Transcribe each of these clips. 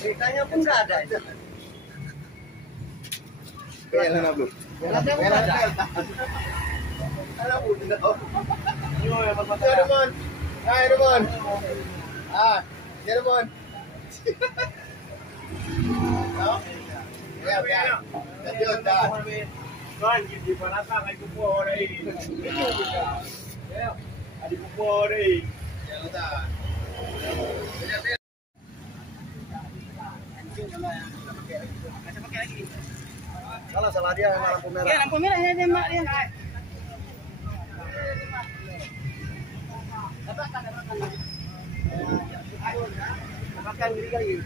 Ceritanya pun nggak ada. Kailan bro? Kalau salah dia lampu merah. Ya, lampu merah ya, Mak dia. Makan diri kali.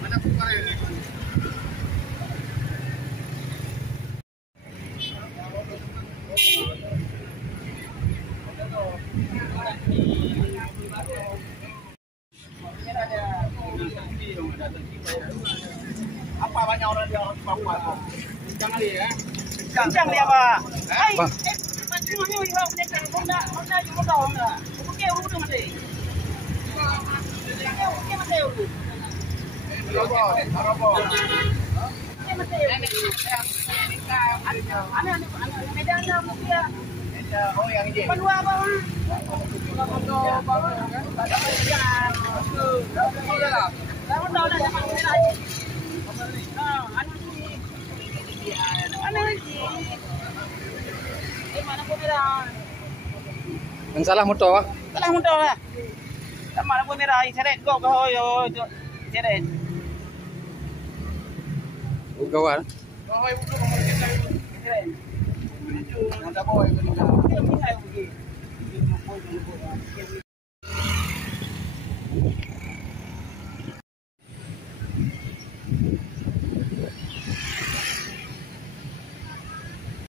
Mana kumparan? Apa banyak orang di Papua? Kencang kali ya? Kencang dia, Pak. Hai, Bang. Macamnya juga punya Honda juga Honda. Oke, udah mati. Oke, mati udah. Oh yang ini. Kedua apa? Yang salah motor Pak. Salah mudah lah. Sama lampu merah, seret kau yo seret. Gawat. Seret. Ada bawa yang